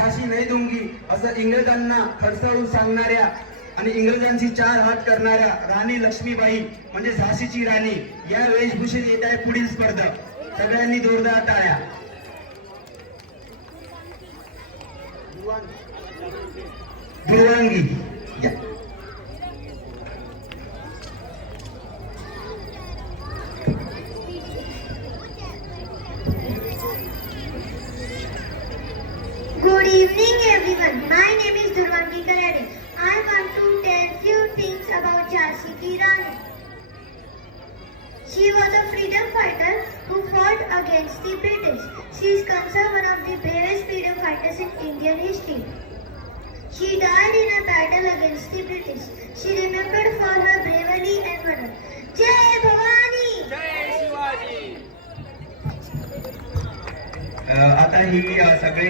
झाशी नाही दूंगी असं इंग्रजांना खडसावून सांगणाऱ्या आणि इंग्रजांची 4 हात करणाऱ्या राणी लक्ष्मीबाई म्हणजे झाशीची राणी या वेशभूषेत येत आहे पुढील स्पर्धक. सगळ्यांनी जोरदार टाळ्या. ध्रुवांगी या. Good evening everyone. My name is Dhruvangi Karade. I want to tell few things about Jhansi Ki Rani. She was a freedom fighter who fought against the British. She is considered one of the bravest freedom fighters in Indian history. She died in a battle against the British. She remembered for her bravery and honor. Jai Bhavani! जय शिवाजी. आता ही सगळे